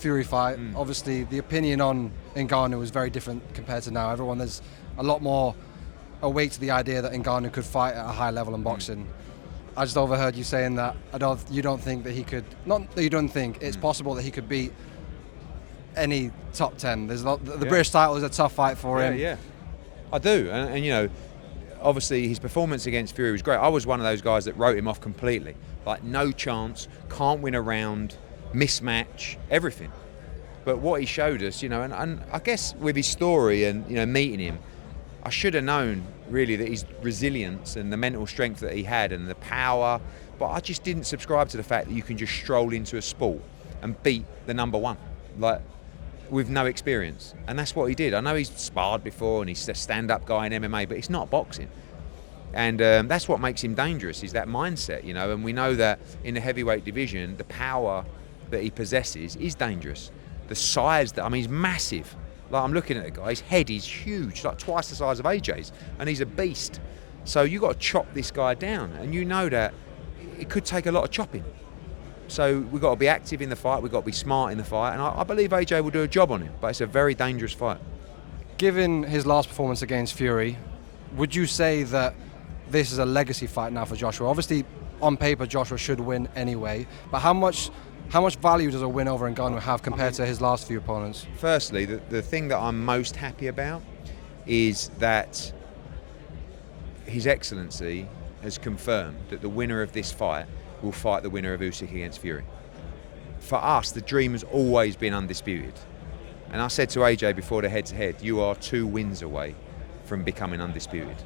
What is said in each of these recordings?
Fury fight, obviously the opinion on Ngannou was very different compared to now. There's a lot more awake to the idea that Ngannou could fight at a high level in boxing. I just overheard you saying that you don't think that he could, not that you don't think, it's possible that he could beat any top 10. The British title is a tough fight for him. Yeah, I do. And you know, obviously his performance against Fury was great. I was one of those guys that wrote him off completely. Like, no chance, can't win a round, mismatch, everything. But what he showed us, you know, and I guess with his story and, you know, meeting him, I should have known really that his resilience and the mental strength that he had and the power, but I just didn't subscribe to the fact that you can just stroll into a sport and beat the number one, like, with no experience. And that's what he did. I know he's sparred before and he's a stand-up guy in MMA, but it's not boxing. And that's what makes him dangerous, is that mindset, you know. And we know that in the heavyweight division, the power that he possesses is dangerous. The size that, I mean, he's massive. Like, I'm looking at the guy, his head is huge, like twice the size of AJ's, and he's a beast. So you've got to chop this guy down, and you know that it could take a lot of chopping. So we've got to be active in the fight, we've got to be smart in the fight, and I believe AJ will do a job on him, but it's a very dangerous fight. Given his last performance against Fury, would you say that this is a legacy fight now for Joshua? Obviously, on paper, Joshua should win anyway, but how much value does a win over Ngannou have compared to his last few opponents? Firstly, the thing that I'm most happy about is that His Excellency has confirmed that the winner of this fight will fight the winner of Usyk against Fury. For us, the dream has always been undisputed. And I said to AJ before the head-to-head, you are 2 wins away from becoming undisputed.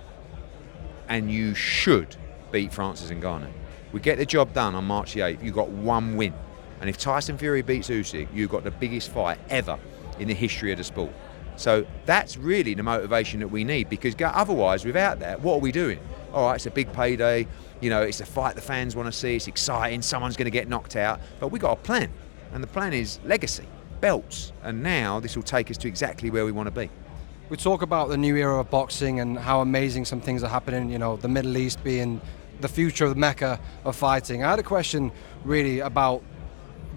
And you should beat Francis Ngannou. We get the job done on March the 8th, you've got 1 win. And if Tyson Fury beats Usyk, you've got the biggest fight ever in the history of the sport. So that's really the motivation that we need, because otherwise, without that, what are we doing? All right, it's a big payday, you know, it's a fight the fans want to see, it's exciting, someone's going to get knocked out, but we got a plan, and the plan is legacy, belts, and now this will take us to exactly where we want to be. We talk about the new era of boxing and how amazing some things are happening, you know, the Middle East being the future of the Mecca of fighting. I had a question really about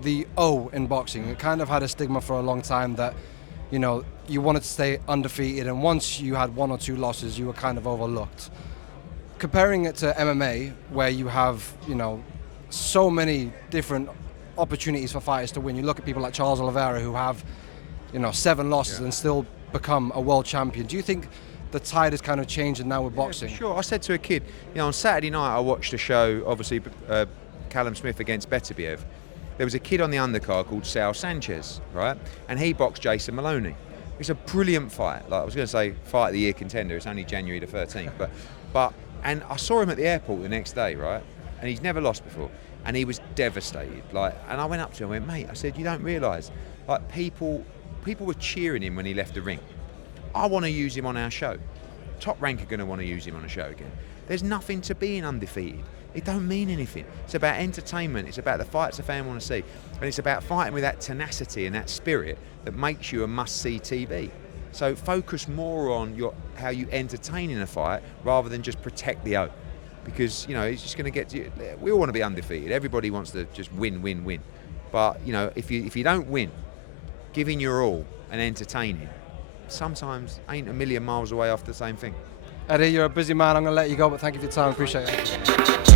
the O in boxing. It kind of had a stigma for a long time that, you know, you wanted to stay undefeated, and once you had 1 or 2 losses, you were kind of overlooked. Comparing it to MMA, where you have, you know, so many different opportunities for fighters to win. You look at people like Charles Oliveira, who have, you know, 7 losses and still become a world champion. Do you think the tide is kind of changing now with boxing? Sure. I said to a kid, you know, on Saturday night I watched a show, obviously Callum Smith against Beterbiev. There was a kid on the undercard called Sal Sanchez, right? And he boxed Jason Maloney. It's a brilliant fight. Like, I was going to say fight of the year contender. It's only January the 13th, but and I saw him at the airport the next day, right? And he's never lost before, and he was devastated. Like, and I went up to him and went, mate, I said, you don't realise, like, people were cheering him when he left the ring. I want to use him on our show. Top Rank are going to want to use him on a show again. There's nothing to being undefeated. It don't mean anything. It's about entertainment. It's about the fights the fan want to see. And it's about fighting with that tenacity and that spirit that makes you a must-see TV. So focus more on how you entertain in a fight rather than just protect the O. Because, you know, it's just going to get to you. We all want to be undefeated. Everybody wants to just win. But, you know, if you don't win, giving your all and entertaining, sometimes ain't a million miles away off the same thing. Eddie, you're a busy man. I'm going to let you go, but thank you for your time. Appreciate it.